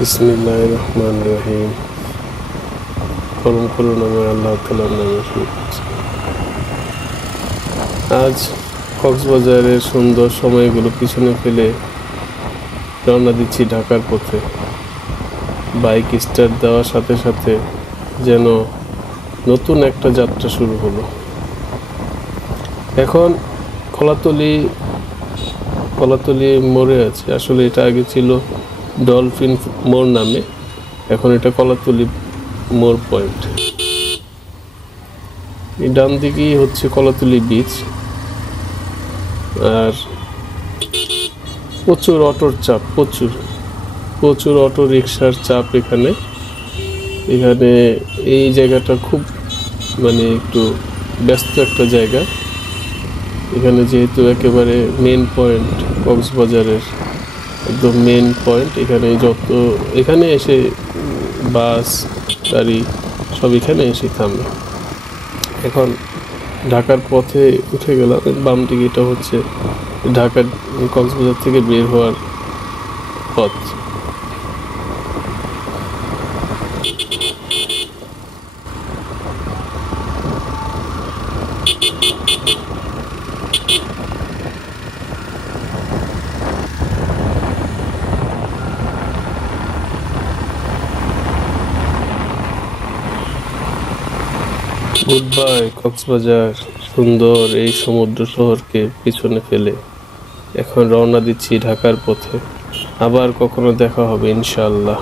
বিসমিল্লাহির রহমানির রহিম। পরম করুণাময় আল্লাহ তাআলার নামে শুরু করছি। আজ কক্সবাজারের সুন্দর সময়গুলো পিছনে ফেলে রওনা দিচ্ছি ঢাকার পথে। বাইক স্টার্ট দেওয়ার সাথে সাথে যেন নতুন একটা যাত্রা শুরু হলো। এখন কলাতলি মোড়ে আছে। আসলে এটা আগে ছিল ডলফিন মোড় নামে, এখন এটা কলাতলি মোড় পয়েন্ট। এই ডান দিকেই হচ্ছে কলাতলি বিচ। আর প্রচুর অটোর চাপ, প্রচুর অটো রিক্সার চাপ এখানে। এই জায়গাটা খুব একটু ব্যস্ত একটা জায়গা। এখানে যেহেতু একেবারে মেন পয়েন্ট, কক্সবাজারের একদম মেন পয়েন্ট, এখানে এসে বাস গাড়ি সব এখানে এসে থামে। এখন ঢাকার পথে উঠে গেলাম। বাম দিকে এটা হচ্ছে ঢাকার কক্সবাজার থেকে বের হওয়ার পথ। গুড বাই কক্সবাজার, সুন্দর এই সমুদ্র শহরকে পিছনে ফেলে এখন রওনা দিচ্ছি ঢাকার পথে। আবার কখনো দেখা হবে ইনশাআল্লাহ।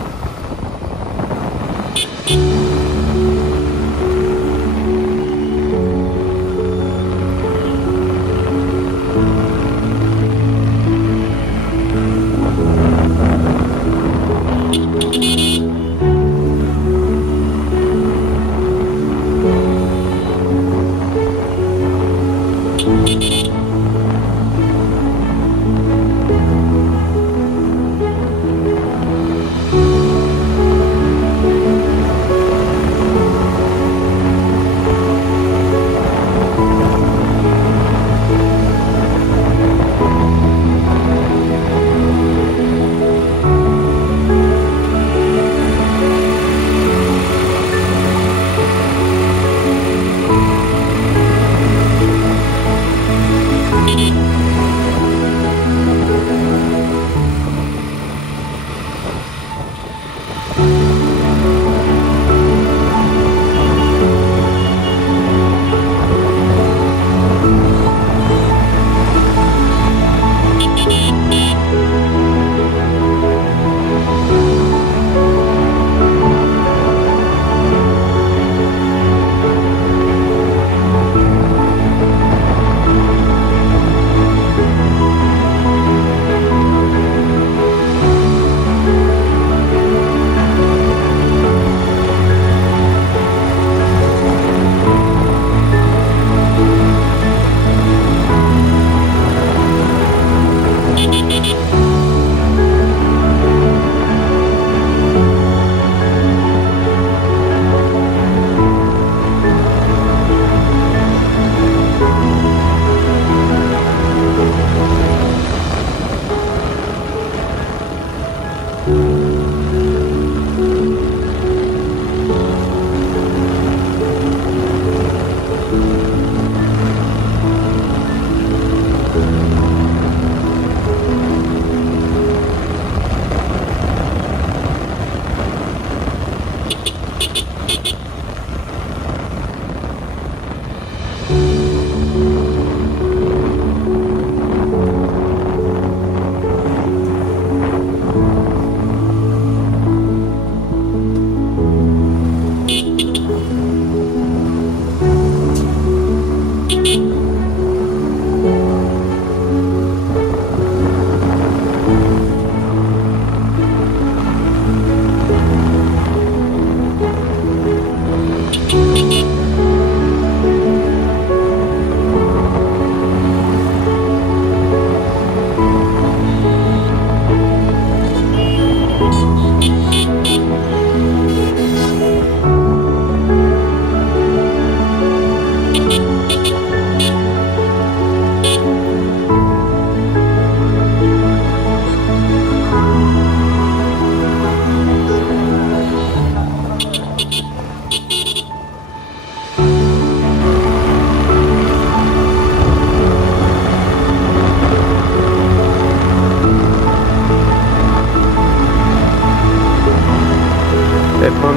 এখন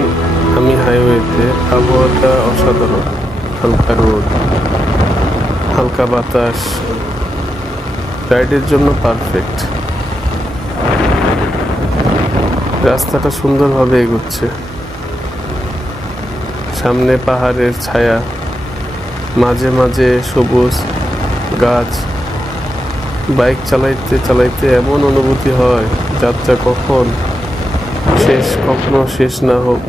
আমি হাইওয়েতে, আবহাওয়াটা অসাধারণ, হালকা রোদ, হালকা বাতাস, রাইডের জন্য পারফেক্ট। রাস্তাটা সুন্দরভাবে এগোচ্ছে, সামনে পাহাড়ের ছায়া, মাঝে মাঝে সবুজ গাছ। বাইক চালাইতে চালাইতে এমন অনুভূতি হয় যাত্রা কখনো শেষ না হোক।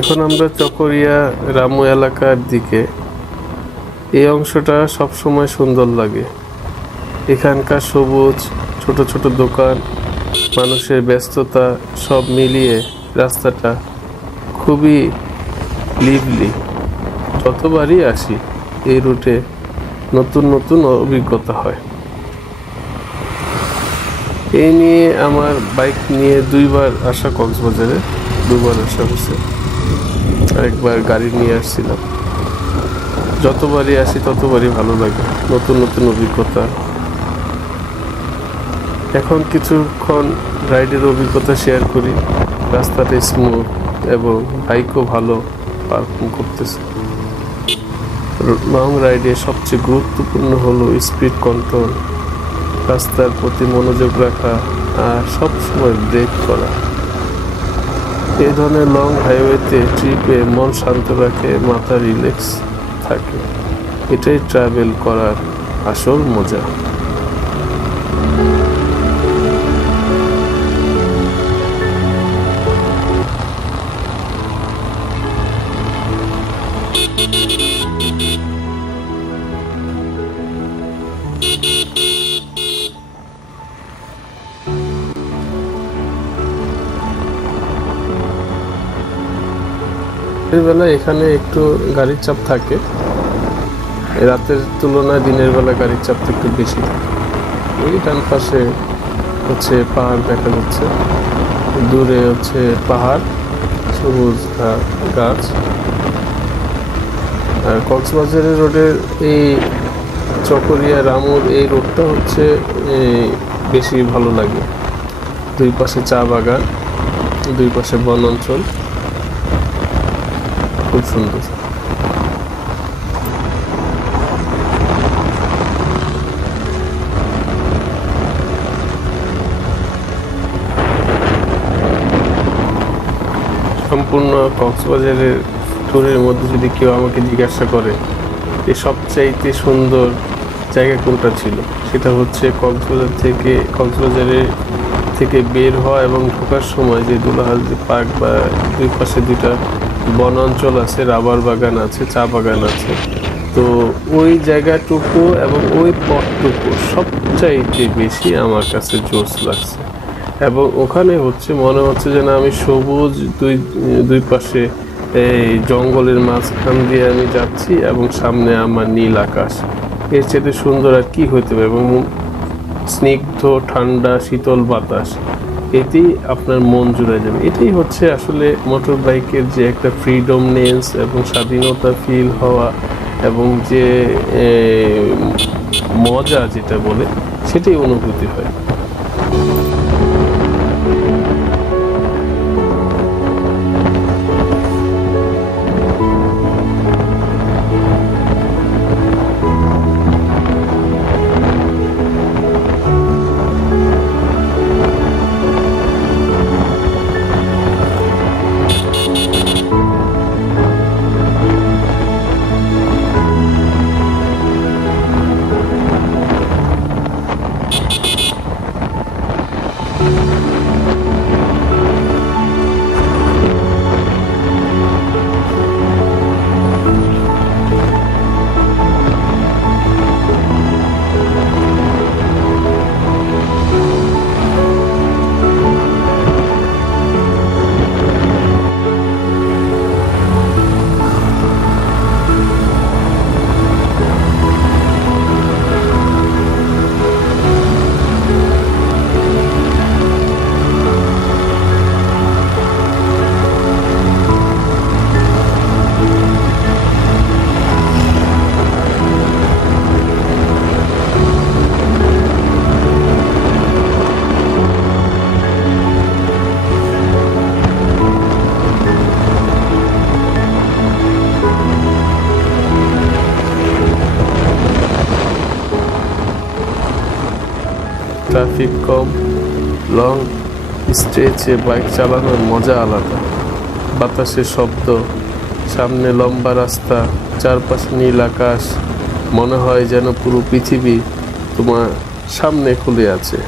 এখন আমরা চকরিয়া রামু এলাকার দিকে। এই অংশটা সবসময় সুন্দর লাগে। এখানকার সবুজ, ছোট ছোট দোকান, মানুষের ব্যস্ততা সব মিলিয়ে রাস্তাটা খুবই লিভলি। যতবারই আসি এই রুটে নতুন নতুন অভিজ্ঞতা হয়। এই নিয়ে আমার বাইক নিয়ে 2বার আসা কক্সবাজারে, 2বার আসা হয়েছে, আরেকবার গাড়ি নিয়ে আসছিলাম। যতবারই আসি ততবারই ভালো লাগে, নতুন নতুন অভিজ্ঞতা। এখন কিছুক্ষণ রাইডের অভিজ্ঞতা শেয়ার করি। রাস্তাটা স্মুথ এবং বাইকও ভালো পারফর্ম করতেছে। লং রাইডে সবচেয়ে গুরুত্বপূর্ণ হলো স্পিড কন্ট্রোল, রাস্তার প্রতি মনোযোগ রাখা আর সবসময় ব্রেক করা। এই ধরনের লং হাইওয়েতে ট্রিপে মন শান্ত রাখে, মাথা রিল্যাক্স থাকে। এটাই ট্রাভেল করার আসল মজা। বেলা এখানে একটু গাড়ির চাপ থাকে, রাতের তুলনায় দিনের বেলা গাড়ির চাপটা একটু বেশি থাকে। ওই ডান পাশে হচ্ছে পাহাড় দেখা যাচ্ছে, দূরে হচ্ছে পাহাড়, সবুজ গাছ। আর কক্সবাজারের রোডের এই চকরিয়া রামুর এই রোডটা হচ্ছে বেশি ভালো লাগে। 2 পাশে চা বাগান, 2 পাশে বন অঞ্চল, খুব সুন্দর। সম্পূর্ণ কক্সবাজারের ট্যুরের মধ্যে যদি কেউ আমাকে জিজ্ঞাসা করে যে সবচাইতে সুন্দর জায়গা কোনটা ছিল, সেটা হচ্ছে কক্সবাজারে থেকে বের হওয়া এবং ঢোকার সময় যে দুলাহালদি পার্ক বা 2 পাশে 2টা বন অঞ্চল আছে, রাবার বাগান আছে, চা বাগান আছে। তো ওই জায়গাটুকু এবং ওই পথটুকু সবচাইতে বেশি আমার কাছে জোশ লাগছে। এবং ওখানে মনে হচ্ছে যে না, আমি সবুজ দুই পাশে এই জঙ্গলের মাঝখান দিয়ে আমি যাচ্ছি এবং সামনে আমার নীল আকাশ। এর চেয়ে সুন্দর আর কি হইতে পারে? এবং স্নিগ্ধ ঠান্ডা শীতল বাতাস, এতেই আপনার মন জুড়ে যাবে। এটাই হচ্ছে আসলে মোটর বাইকের যে একটা ফ্রিডমনেস এবং স্বাধীনতা ফিল হওয়া এবং যে মজা যেটা বলে, সেটাই অনুভূতি হয়। ট্রাফিক কম, লং স্ট্রেচে বাইক চালানোর মজা আলাদা। বাতাসের শব্দ, সামনে লম্বা রাস্তা, চারপাশে নীল আকাশ, মনে হয় যেন পুরো পৃথিবী তোমার সামনে খুলে আছে।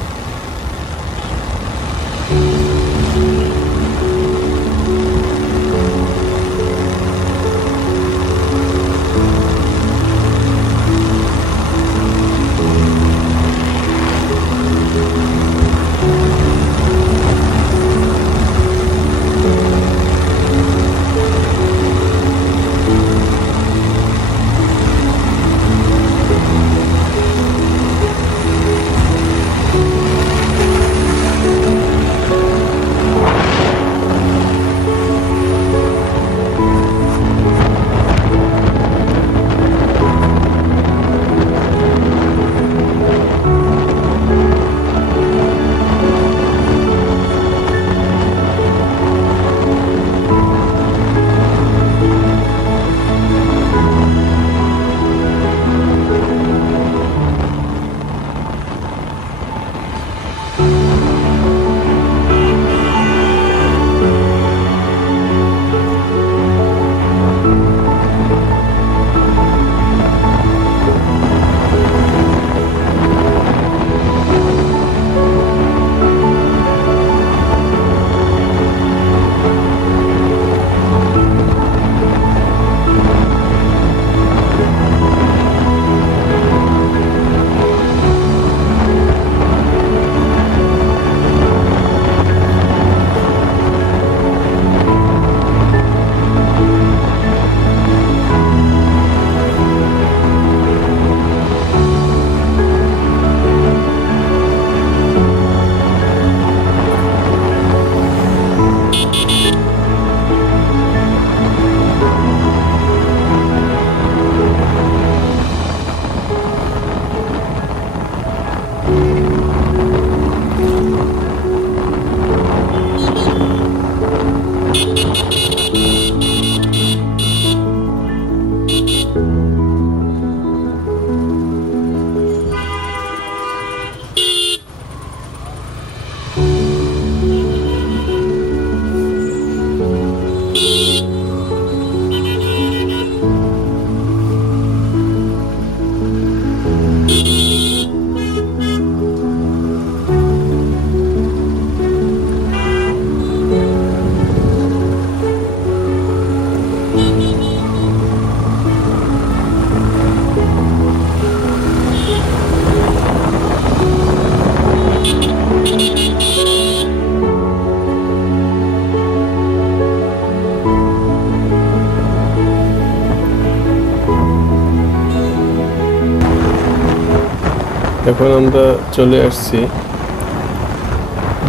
এখন আমরা চলে আসছি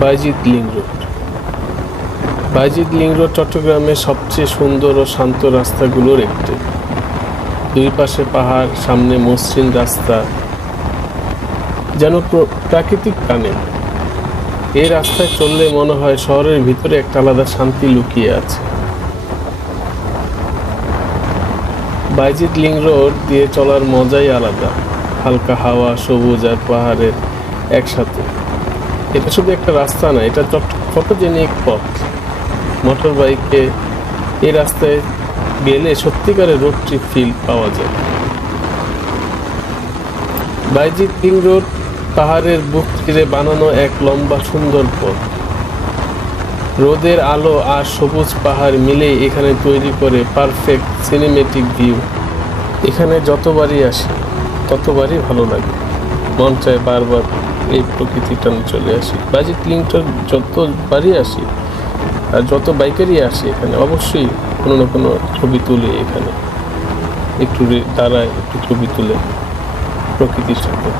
Bayazid link road. Bayazid link road চট্টগ্রামের সবচেয়ে সুন্দর ও শান্ত রাস্তাগুলোর একটি। দুই পাশে পাহাড়, সামনে মসৃণ রাস্তা, যেন প্রাকৃতিক টানে। এই রাস্তায় চললে মনে হয় শহরের ভিতরে একটা আলাদা শান্তি লুকিয়ে আছে। বাইজিদ লিং রোড দিয়ে চলার মজাই আলাদা। হালকা হাওয়া, সবুজ আর পাহাড়ের একসাথে। এটা শুধু একটা রাস্তা না, এটা ফটোজেনিক পথ। মোটর বাইকে এই রাস্তায় গেলে সত্যিকারের রোড ট্রিপ ফিল পাওয়া যায়। বাইজিদ লিং রোড পাহাড়ের বুক চিরে বানানো এক লম্বা সুন্দর পথ। রোদের আলো আর সবুজ পাহাড় মিলেই এখানে তৈরি করে পারফেক্ট সিনেমেটিক ভিউ। এখানে যতবারই আসি ততবারই ভালো লাগে, মন চায় বারবার এই প্রকৃতির টানে চলে আসি। বাইজিদ লিং রোড যতবারই আসি আর যত বাইকারই আসি এখানে অবশ্যই কোনো না কোনো ছবি তুলে, এখানে একটু দাঁড়ায়, একটু ছবি তুলে প্রকৃতির সাথে।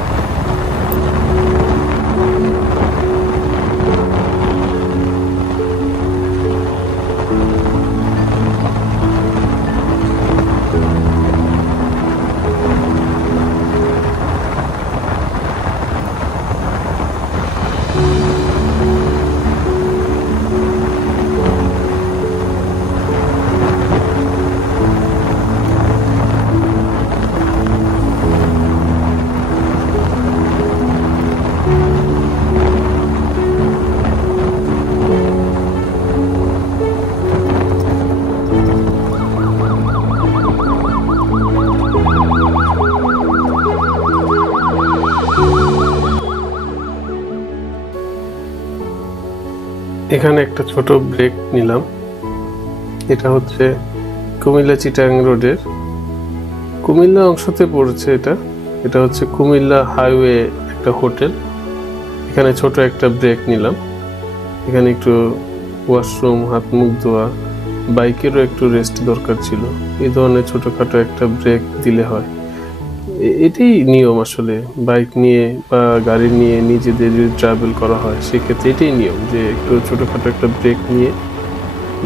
এখানে একটা ছোট ব্রেক নিলাম। এটা হচ্ছে কুমিল্লা চিটাগাং রোডের কুমিল্লা অংশতে পড়ছে। এটা হচ্ছে কুমিল্লা হাইওয়ে একটা হোটেল। এখানে ছোট একটা ব্রেক নিলাম। এখানে একটু ওয়াশরুম, হাত মুখ ধোয়া, বাইকেরও একটু রেস্ট দরকার ছিল। এই ধরনের ছোটখাটো একটা ব্রেক দিলে হয়। এটাই নিয়ম আসলে। বাইক নিয়ে বা গাড়ি নিয়ে নিজেদের যদি ট্রাভেল করা হয় সেক্ষেত্রে এটাই নিয়ম, যে একটু ছোটোখাটো একটা ব্রেক নিয়ে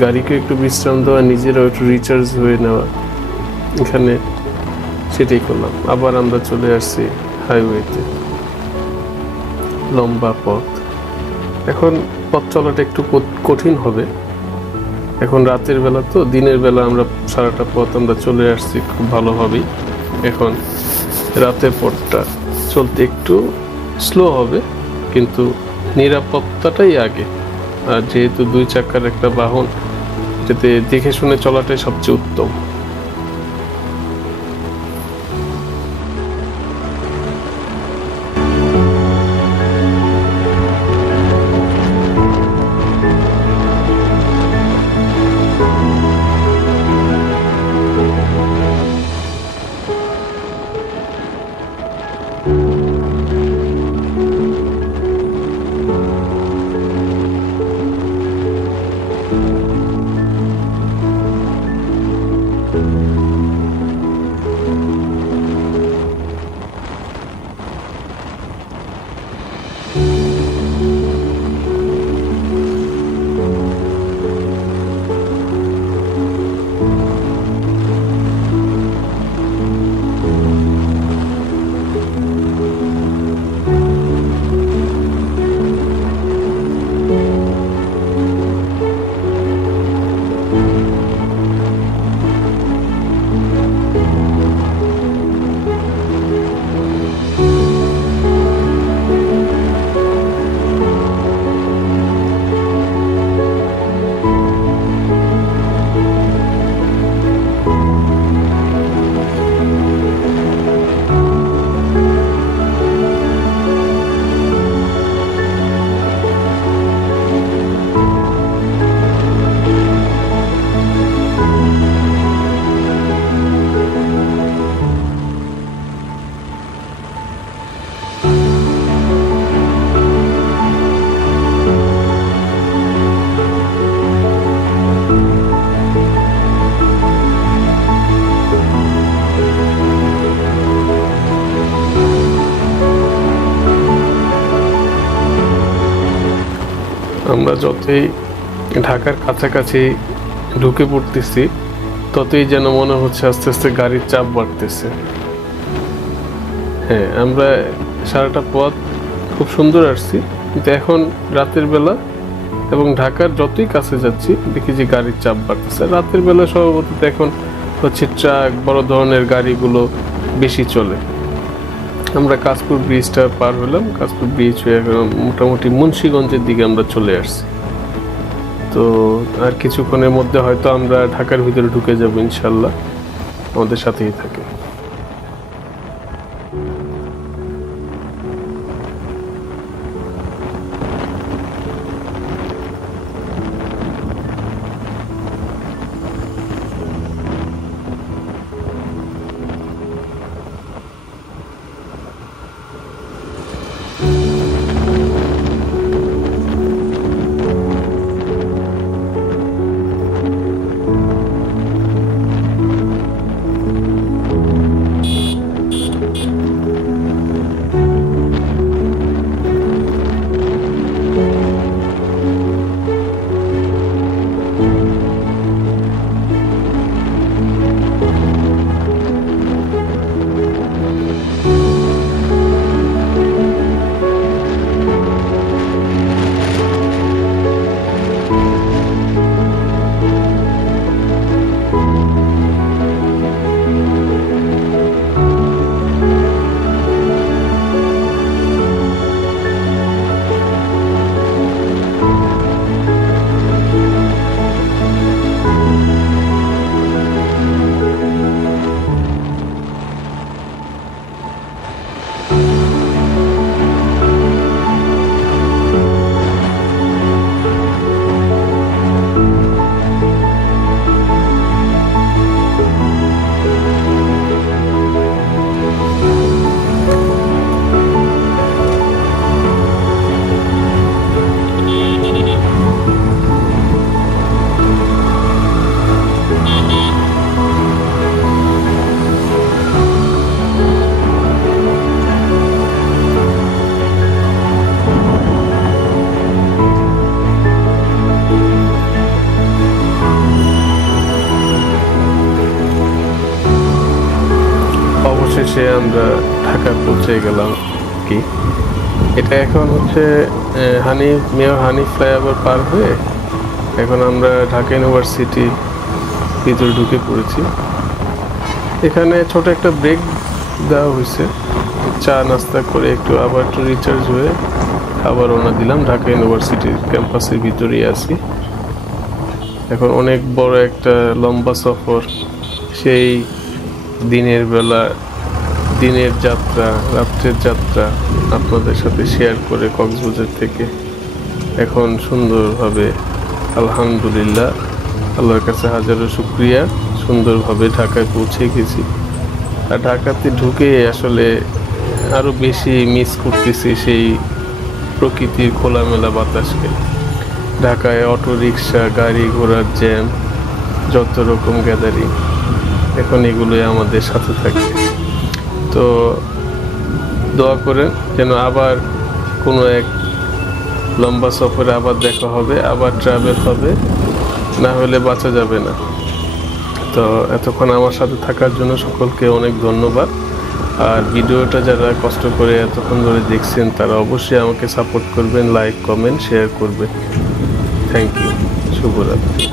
গাড়িকে একটু বিশ্রাম দেওয়া, নিজেরাও একটু রিচার্জ হয়ে নেওয়া। এখানে সেটাই করলাম। আবার আমরা চলে আসছি হাইওয়েতে। লম্বা পথ। এখন পথ চলাটা একটু কঠিন হবে। এখন রাতের বেলা তো, দিনের বেলা আমরা সারাটা পথ আমরা চলে আসছি খুব ভালোভাবেই। এখন রাতের পথটা চলতে একটু স্লো হবে, কিন্তু নিরাপত্তাটাই আগে। আর যেহেতু 2 চাকার একটা বাহন, যাতে দেখে শুনে চলাটাই সবচেয়ে উত্তম। আমরা যতই ঢাকার কাছাকাছি ঢুকে পড়তেছি, ততই যেন মনে হচ্ছে আস্তে আস্তে গাড়ির চাপ বাড়তেছে। হ্যাঁ, আমরা সারাটা পথ খুব সুন্দর আসছি, কিন্তু এখন রাতের বেলা এবং ঢাকার যতই কাছে যাচ্ছি দেখি যে গাড়ির চাপ বাড়তেছে। রাতের বেলা স্বভাবত এখন হচ্ছে ট্রাক, বড় ধরনের গাড়িগুলো বেশি চলে। আমরা কাশপুর ব্রিজটা পার হলাম। কাশপুর ব্রিজ হয়ে মোটামুটি মুন্সিগঞ্জের দিকে আমরা চলে আসছি। তো আর কিছুক্ষণের মধ্যে হয়তো আমরা ঢাকার ভিতরে ঢুকে যাব ইনশাল্লাহ। আমাদের সাথেই থাকে। অবশেষে আমরা ঢাকা পৌঁছে গেলাম কি। এটা এখন হচ্ছে মেয়র হানি ফ্লাইওভার পার হয়ে এখন আমরা ঢাকা ইউনিভার্সিটি ভিতরে ঢুকে পড়েছি। এখানে ছোট একটা ব্রেক দেওয়া হয়েছে, চা নাস্তা করে আবার একটু রিচার্জ হয়ে আবার রওনা দিলাম। ঢাকা ইউনিভার্সিটির ক্যাম্পাসের ভিতরেই আছি এখন। অনেক বড় একটা লম্বা সফর, সেই দিনের বেলা দিনের যাত্রা, রাত্রের যাত্রা আপনাদের সাথে শেয়ার করে কক্সবাজার থেকে এখন সুন্দরভাবে আলহামদুলিল্লাহ আল্লাহর কাছে হাজারো শুকরিয়া সুন্দরভাবে ঢাকায় পৌঁছে গেছি। আর ঢাকাতে ঢুকে আসলে আরও বেশি মিস করতেছি সেই প্রকৃতির খোলামেলা বাতাসকে। ঢাকায় অটো রিক্সা, গাড়ি ঘোড়ার জ্যাম, যত রকম গ্যাদারিং, এখন এগুলোই আমাদের সাথে থাকে। তো দোয়া করেন যেন আবার কোনো এক লম্বা সফরে আবার দেখা হবে, আবার ট্রাভেল হবে, না হলে বাঁচা যাবে না। তো এতক্ষণ আমার সাথে থাকার জন্য সকলকে অনেক ধন্যবাদ। আর ভিডিওটা যারা কষ্ট করে এতক্ষণ ধরে দেখছেন তারা অবশ্যই আমাকে সাপোর্ট করবেন, লাইক, কমেন্ট, শেয়ার করবেন। Thank you. শুভরাত্রি।